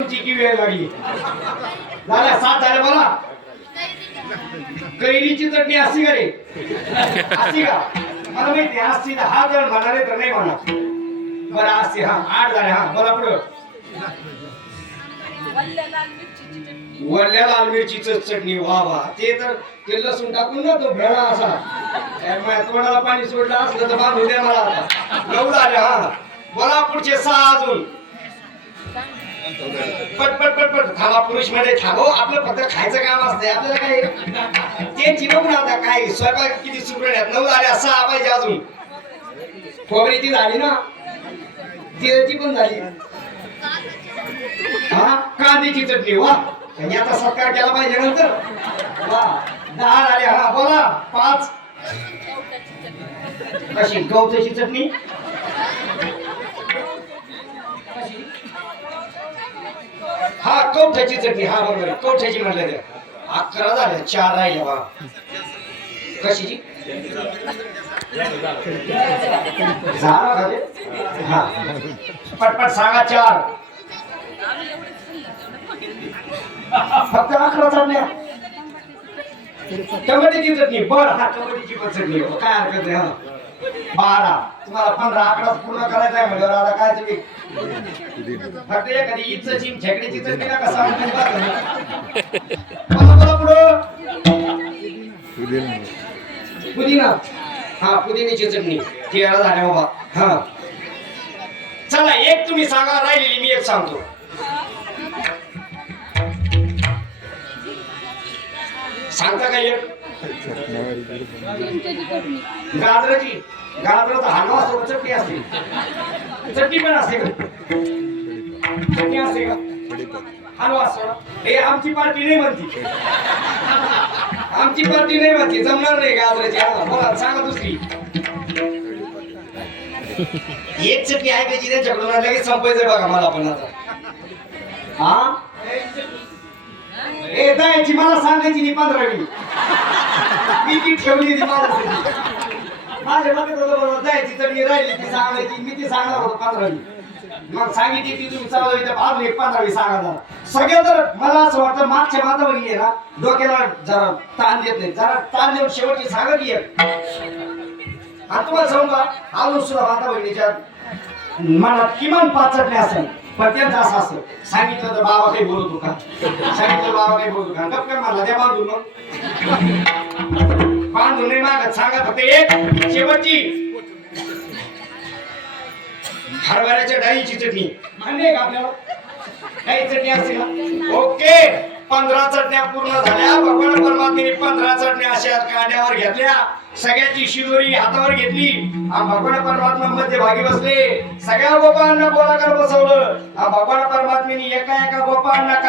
की वेळ लागली? सात झाल्या बोला. कैरीची चटणी असती का रे? असती का? मला माहिती आहे, असती हा जण म्हणाले तर नाही म्हणा बरं असते हा आठ झाले हा बोला पुढं. वल्ल्या लाल मिरचीच चटणी वा वा. ते तर ते लसूण टाकून ना तो भेळा असा. त्यामुळे तोंडाला पाणी सोडलं असलं तर बांधू द्या मला आता. नऊ झाले हा. बोला पुढचे सहा अजून. पट पट पट पट. पुरुषमध्ये खावो हो, आपलं फक्त खायचं काम असतंय. आपल्याला काय? ते बघू ना आता काय? स्वयंपाक किती सुकण्यात नऊ झाल्या सहा पाहिजे अजून. खोबरीची झाली ना? तिळाची पण झाली. हा? कांद्याची चटणी. वा. याचा सत्कार केला पाहिजे नंतर. वा. दहा झाले. हा बोला. पाच. कशी? गवताची चटणी? हा कवठ्याची चटणी? हा बरोबर आहे. कवठ्याची म्हटलं तर? अकरा झाल्या चार राहिल्या बा. कशीची? हा. पटपट सांगा चार. फक्त अकरा चालल्या कबड्डीची चटणी. बर हा कबड्डीची पण चटणी काय हरकत नाही हा. बारा. तुम्हाला पंधरा अकरा पूर्ण करायचं आहे म्हणजे आता काय तुम्ही? फक्त एखादी इच्छाची खेकड्याची चटणी नका सांगू बोला पुढं. पुदिना. हा पुदिनीची चटणी. तेरा झाल्या बाबा. हा. चला एक तुम्ही सांगा राहिलेली मी एक सांगतो. सांगता का एक? गाजराची. गाजराचा हलवा सोबत चटणी असते चटणी पण असते का? चटणी असते का? हलवा असतो हे आमची पार्टी नाही म्हणती. आमची पार्टी नाही म्हणती. जमणार नाही गाजराची. हा, बोला सांगा दुसरी. एक चटणी ऐकायची त्यांच्याकडून आणि लगेच संपायचं बघा मला पण आता. हा? ए जायची मला सांगायची नाही पंधरावी मी ती ठेवली ती माझ्यासाठी माझ्या बघत होतो बरोबर जायची चटणी राहिली ती सांगायची मी ती सांगणार होतो पंधरावी मग सांगितली ती तुम्ही चालू इथं अजून एक पंधरावी सांगा जरा. सगळं जर मला असं वाटतं मागच्या मातावरी आहे ना डोक्याला जरा ताण देत नाही. जरा ताण देऊन शेवटची सांगा की एक. आणि तुम्हाला सांगू का अजून सुद्धा माता बहिणीच्या मनात किमान पाच चटण्या असेल. पण त्यांचं असं. असतं सांगितलं तर बाबा काही बोलतो का सांगितलं बाबा काही बोलतो का गप काय म्हणला त्या बांधून मग. बांधून नाही मागत सांगा फक्त एक शेवटची. हरभऱ्याच्या डाळीची चटणी. मान्य आहे का आपल्याला काही चटणी असते का? ओके. पंधरा चटण्या पूर्ण झाल्या. भगवान परमात्मेने पंधरा चटण्या अशा कांड्यावर घेतल्या. सगळ्याची शिदोरी हातावर घेतली. भगवान परमात्मा मध्ये भागी बसले. सगळ्या गोपाळांना बोलाकर बसवलं. भगवान परमात्मेने एका एका गोपाळांना